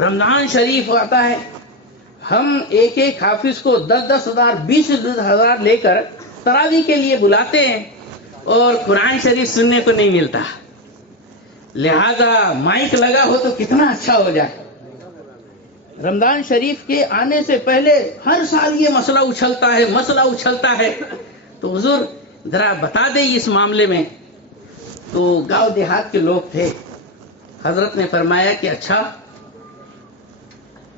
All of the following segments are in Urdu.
رمضان شریف آتا ہے، ہم ایک ایک حافظ کو 10,000 20,000 لے کر تراویح کے لیے بلاتے ہیں اور قرآن شریف سننے کو نہیں ملتا. لہذا مائک لگا ہو تو کتنا اچھا ہو جائے. رمضان شریف کے آنے سے پہلے ہر سال یہ مسئلہ اچھلتا ہے. تو حضور ذرا بتا دیں اس معاملے میں. تو گاؤں دیہات کے لوگ تھے. حضرت نے فرمایا کہ اچھا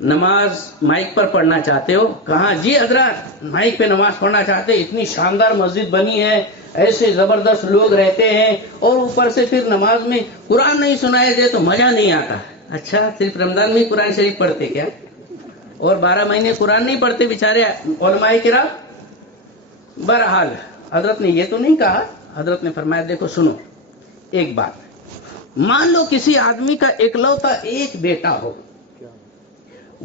نماز مائک پر پڑھنا چاہتے ہو؟ کہاں جی حضرت مائک پہ نماز پڑھنا چاہتے. اتنی شاندار مسجد بنی ہے، ایسے زبردست لوگ رہتے ہیں، اور اوپر سے پھر نماز میں قرآن نہیں سنایا جائے تو مزہ نہیں آتا. اچھا صرف رمضان میں قرآن شریف پڑھتے کیا؟ اور 12 مہینے قرآن نہیں پڑھتے بیچارے علماء کرام؟ بہرحال حضرت نے یہ تو نہیں کہا. حضرت نے فرمایا دیکھو سنو ایک بات. مان لو کسی آدمی کا اکلوتا ایک بیٹا ہو،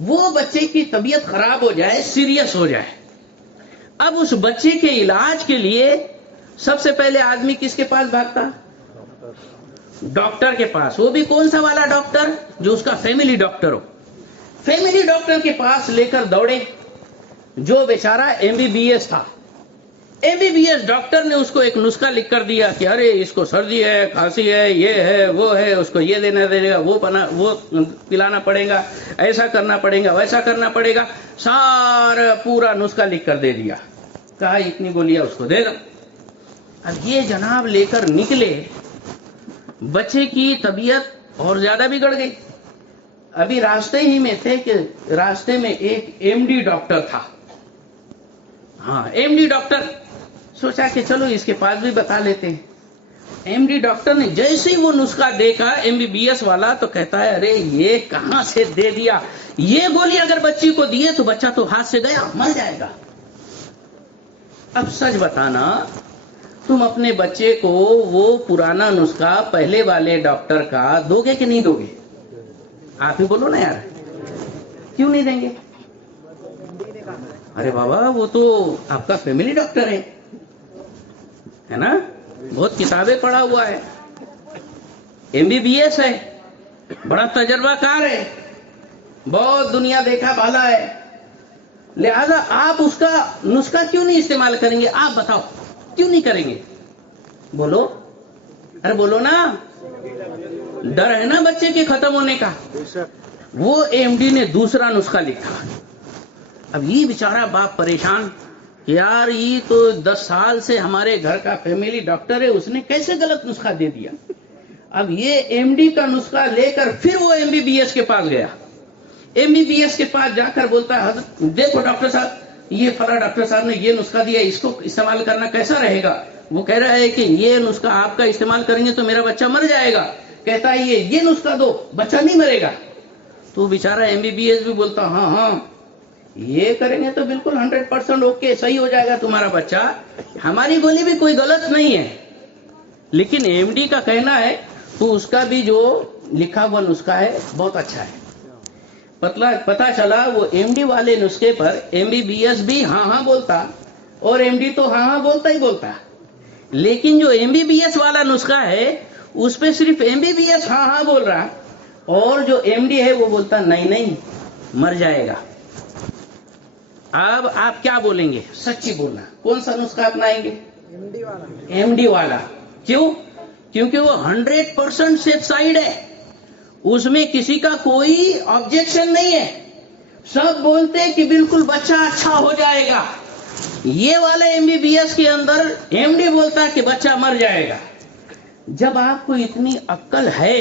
وہ بچے کی طبیعت خراب ہو جائے، سیریس ہو جائے. اب اس بچے کے علاج کے لیے سب سے پہلے آدمی کس کے پاس بھاگتا؟ ڈاکٹر کے پاس. وہ بھی کون سا والا ڈاکٹر؟ جو اس کا فیملی ڈاکٹر ہو. فیملی ڈاکٹر کے پاس لے کر دوڑے. جو بیچارہ MBBS تھا، MBBS ڈاکٹر نے اس کو ایک نسخہ لکھ کر دیا کہ ارے اس کو سردی ہے، کھانسی ہے، یہ ہے، وہ ہے، اس کو یہ دینا دے گا، وہ پلانا پڑے گا، ایسا کرنا پڑے گا، ویسا کرنا پڑے گا. سارا پورا نسخہ لکھ کر دے دیا. کہا اتنی گولیاں اس کو دے دو. اب یہ جناب لے کر نکلے. بچے کی طبیعت اور زیادہ بگڑ گئی. ابھی راستے ہی میں تھے کہ راستے میں ایک MD ڈاکٹر تھا. ہاں MD ڈاکٹر. سوچا کہ چلو اس کے پاس بھی بتا لیتے ہیں. MD ڈاکٹر نے جیسے ہی وہ نسخہ دیکھا MBBS والا تو کہتا ہے ارے یہ کہاں سے دے دیا، یہ گولی اگر بچی کو دیے تو بچہ تو ہاتھ سے گیا، مر جائے گا. اب سچ بتانا، تم اپنے بچے کو وہ پرانا نسخہ پہلے والے ڈاکٹر کا دو گے کہ نہیں دو گے؟ آپ ہی بولو نا یار، کیوں نہیں دیں گے؟ ارے بابا وہ تو آپ کا فیملی ڈاکٹر ہے نا، بہت کتابیں پڑھا ہوا ہے، MBBS ہے، بڑا تجربہ کار ہے، بہت دنیا دیکھا بھالا ہے. لہذا آپ اس کا نسخہ کیوں نہیں استعمال کریں گے؟ آپ بتاؤ کیوں نہیں کریں گے؟ بولو، ارے بولو نا. ڈر ہے نا بچے کے ختم ہونے کا. وہ MD نے دوسرا نسخہ لکھا. اب یہ بیچارہ باپ پریشان کہ یار یہ تو 10 سال سے ہمارے گھر کا فیملی ڈاکٹر ہے، اس نے کیسے غلط نسخہ دے دیا. اب یہ MD کا نسخہ لے کر پھر وہ MBBS کے پاس گیا. MBBS کے پاس جا کر بولتا ہے حضرت دیکھو ڈاکٹر صاحب، یہ فلاں ڈاکٹر صاحب نے یہ نسخہ دیا، اس کو استعمال کرنا کیسا رہے گا؟ وہ کہہ رہا ہے کہ یہ نسخہ آپ کا استعمال کریں گے تو میرا بچہ مر جائے گا. کہتا ہے یہ نسخہ دو، بچہ نہیں مرے گا. تو بیچارہ MBBS بھی بولتا ہاں یہ کریں گے تو بالکل 100% اوکے، صحیح ہو جائے گا تمہارا بچہ، ہماری گولی بھی کوئی غلط نہیں ہے. لیکن MD کا کہنا ہے تو اس کا بھی جو لکھا ہوا نسخہ ہے بہت اچھا ہے. پتا چلا وہ MD والے نسخے پر MBBS بھی ہاں بولتا اور MD تو ہاں بولتا ہی بولتا. لیکن جو MBBS والا نسخہ ہے اس پہ صرف MBBS ہاں بول رہا، اور جو MD ہے وہ بولتا نہیں مر جائے گا. اب آپ کیا بولیں گے؟ سچی بولنا، کون سا نسخہ اپنائیں گے؟ MD والا. کیوں؟ کیونکہ وہ 100% سیف سائیڈ ہے، اس میں کسی کا کوئی آبجیکشن نہیں ہے. سب بولتے کہ بالکل بچہ اچھا ہو جائے گا. یہ والے MBBS کے اندر MD بولتا کہ بچہ مر جائے گا. جب آپ کو اتنی عقل ہے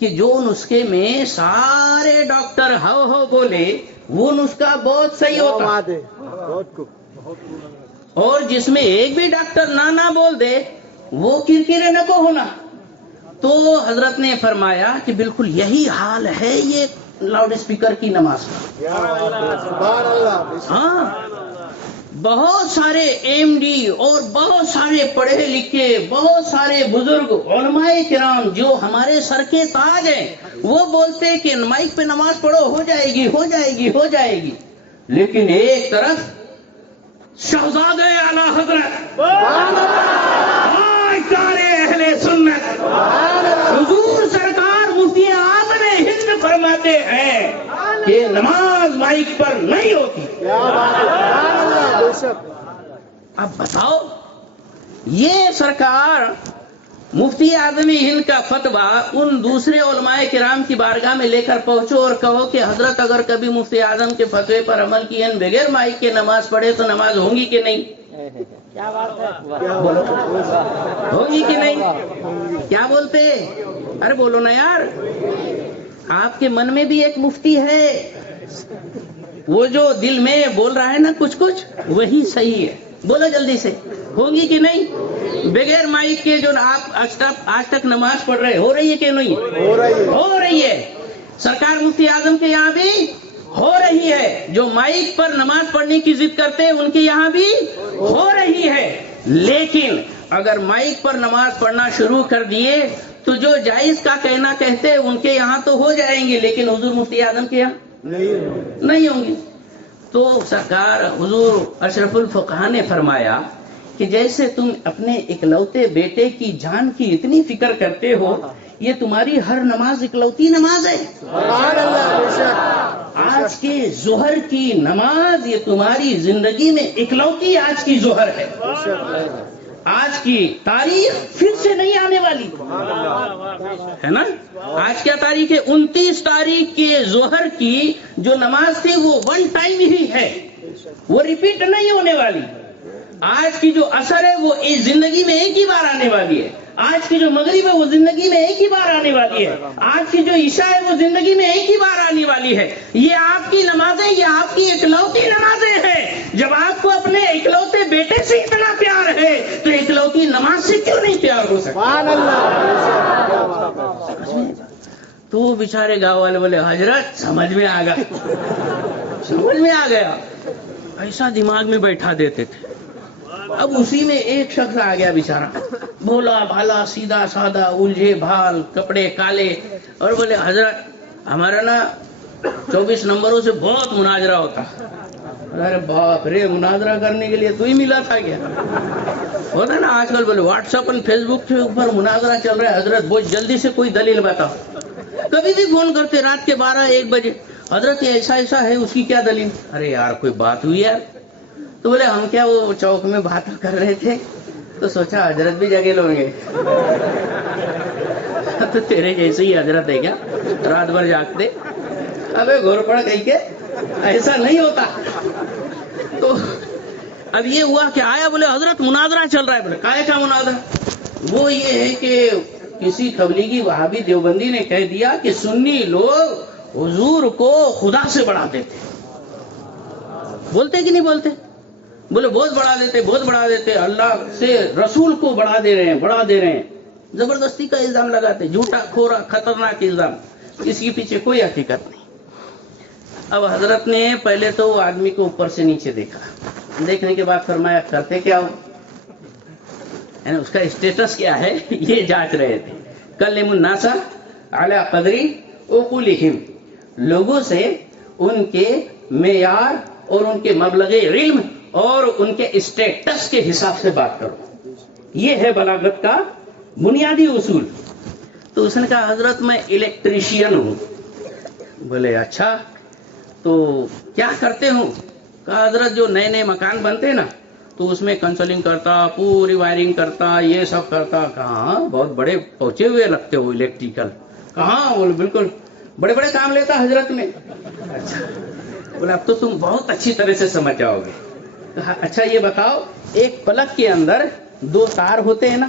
کہ جو نسخے میں سارے ڈاکٹر ہو بولے وہ نسخہ بہت صحیح ہوتا، اور جس میں ایک بھی ڈاکٹر نہ بول دے وہ کرکرے نہ کو ہونا. تو حضرت نے فرمایا کہ بالکل یہی حال ہے یہ لاؤڈ اسپیکر کی نماز کا. ہاں بہت سارے MD اور بہت سارے پڑھے لکھے بہت سارے بزرگ علماء کرام جو ہمارے سر کے تاج ہیں وہ بولتے کہ مائک پہ نماز پڑھو، ہو جائے گی. لیکن ایک طرف شہزادے اعلی حضرت اہل سنت حضور سرکار مفتی اعظم ہند فرماتے فرماتے ہیں کہ نماز مائک پر نہیں ہوتی. اب بتاؤ، یہ سرکار مفتی اعظم ہند کا فتویٰ ان دوسرے علماء کرام کی بارگاہ میں لے کر پہنچو اور کہو کہ حضرت اگر کبھی مفتی اعظم کے فتوے پر عمل کیے بغیر مائک کے نماز پڑھے تو نماز ہوگی کہ نہیں؟ کیا بات ہے؟ ہوگی کہ نہیں؟ کیا بولتے؟ ارے بولو نا یار. آپ کے من میں بھی ایک مفتی ہے، وہ جو دل میں بول رہا ہے نا کچھ وہی صحیح ہے. بولو جلدی سے، ہوگی کہ نہیں؟ بغیر مائک کے جو آپ آج تک نماز پڑھ رہے، ہو رہی ہے کہ نہیں؟ ہو رہی ہے. سرکار مفتی اعظم کے یہاں بھی ہو رہی ہے. جو مائک پر نماز پڑھنے کی ضد کرتے ہیں ان کے یہاں بھی ہو رہی ہے. لیکن اگر مائک پر نماز پڑھنا شروع کر دیے تو جو جائز کا کہنا کہتے ہیں ان کے یہاں تو ہو جائیں گے، لیکن حضور مفتی اعظم کے یہاں نہیں ہوں گے. تو سرکار حضور اشرف الفقہاء نے فرمایا کہ جیسے تم اپنے اکلوتے بیٹے کی جان کی اتنی فکر کرتے ہو، یہ تمہاری ہر نماز اکلوتی نماز ہے. آج کے ظہر کی نماز یہ تمہاری زندگی میں اکلوتی آج کی ظہر ہے. آج کی تاریخ پھر سے نہیں آنے والی ہے نا. آج کیا تاریخ ہے؟ 29 تاریخ کے ظہر کی جو نماز تھی وہ ون ٹائم ہی ہے، وہ ریپیٹ نہیں ہونے والی. آج کی جو اثر ہے وہ اس زندگی میں ایک ہی بار آنے والی ہے. آج کی جو مغرب ہے وہ زندگی میں ایک ہی بار آنے والی ہے. آج کی جو عشاء ہے وہ زندگی میں ایک ہی بار آنے والی ہے. یہ آپ کی نمازیں، یہ آپ کی اکلوتی نمازیں ہیں. جب آپ کو اپنے اکلوتے بیٹے سے اتنا پیار ہے تو اکلوتی نماز سے کیوں نہیں پیار ہو سکتا؟ تو وہ بیچارے گاؤں والے بولے حضرت سمجھ میں آ گیا. ایسا دماغ میں بیٹھا دیتے تھے. اب اسی میں ایک شخص آ گیا بیچارہ، بولا بھالا سیدھا سادہ، الجھے بھال، کپڑے کالے، اور بولے حضرت ہمارا نا 24 نمبروں سے بہت مناظرہ ہوتا. ارے باپ رے، مناظرہ کرنے کے لیے تو ہی ملا تھا کیا؟ ہوتا نا آج کل بولے واٹس ایپ اور فیس بک کے اوپر مناظرہ چل رہا ہے. حضرت بہت جلدی سے کوئی دلیل بتاؤ. کبھی بھی فون کرتے رات کے 12-1 بجے، حضرت ایسا ہے، اس کی کیا دلیل؟ ارے یار کوئی بات ہوئی یار. تو بولے ہم کیا وہ چوک میں بات کر رہے تھے تو سوچا حضرت بھی جگہ لوں گے. تو تیرے جیسے ہی حضرت ہے کیا رات بھر جاگتے؟ ابے گھر پڑ گئی کے ایسا نہیں ہوتا. تو اب یہ ہوا کہ آیا، بولے حضرت مناظرہ چل رہا ہے. بولے کائے کا مناظرہ؟ وہ یہ ہے کہ کسی تبلیغی وہابی دیوبندی نے کہہ دیا کہ سنی لوگ حضور کو خدا سے بڑھا دیتے. بولتے کہ نہیں بولتے؟ بولے بہت بڑھا دیتے، اللہ سے رسول کو بڑھا دے رہے ہیں. زبردستی کا الزام لگاتے، جھوٹا کھورا خطرناک الزام، اس کے پیچھے کوئی حقیقت نہیں. اب حضرت نے پہلے تو وہ آدمی کو اوپر سے نیچے دیکھا، دیکھنے کے بعد فرمایا کرتے کیا ہو، یعنی اس کا اسٹیٹس کیا ہے یہ جانچ رہے تھے. کلم الناس علی قدر عقولہم، لوگوں سے ان کے معیار اور ان کے مبلغ علم اور ان کے اسٹیٹس کے حساب سے بات کرو. یہ ہے بلاغت کا بنیادی اصول. تو اس نے کہا حضرت میں الیکٹریشین ہوں. بولے اچھا تو کیا کرتے ہوں؟ کہا حضرت جو نئے مکان بنتے نا تو اس میں کنسلنگ کرتا، پوری وائرنگ کرتا، یہ سب کرتا. کہاں بہت بڑے پہنچے ہوئے لگتے ہو الیکٹریکل. کہاں؟ بولے بالکل بڑے کام لیتا حضرت میں. اچھا. بولے اب تو تم بہت اچھی طرح سے سمجھ جاؤ گے. اچھا یہ بتاؤ، ایک پلک کے اندر 2 تار ہوتے ہیں نا،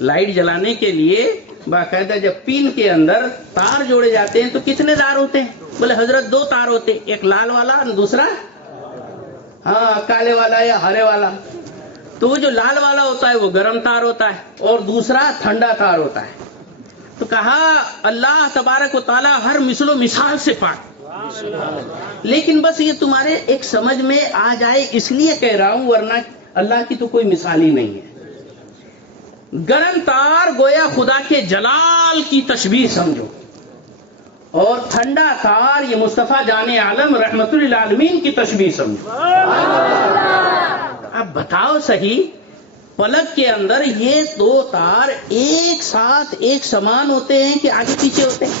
لائٹ جلانے کے لیے باقاعدہ جب پین کے اندر تار جوڑے جاتے ہیں تو کتنے تار ہوتے ہیں؟ بولے حضرت 2 تار ہوتے، ایک لال والا اور دوسرا کالے والا یا ہرے والا. تو وہ جو لال والا ہوتا ہے وہ گرم تار ہوتا ہے اور دوسرا ٹھنڈا تار ہوتا ہے. تو کہا اللہ تبارک و تعالی ہر مثل و مثال سے پاک، لیکن بس یہ تمہارے ایک سمجھ میں آ جائے اس لیے کہہ رہا ہوں، ورنہ اللہ کی تو کوئی مثال ہی نہیں ہے. گرم تار گویا خدا کے جلال کی تشبیہ سمجھو، اور ٹھنڈا تار یہ مصطفیٰ جان عالم رحمت للعالمین کی تشبیہ سمجھو. اب بتاؤ صحیح، پلک کے اندر یہ 2 تار ایک ساتھ ایک سمان ہوتے ہیں کہ آگے پیچھے ہوتے ہیں؟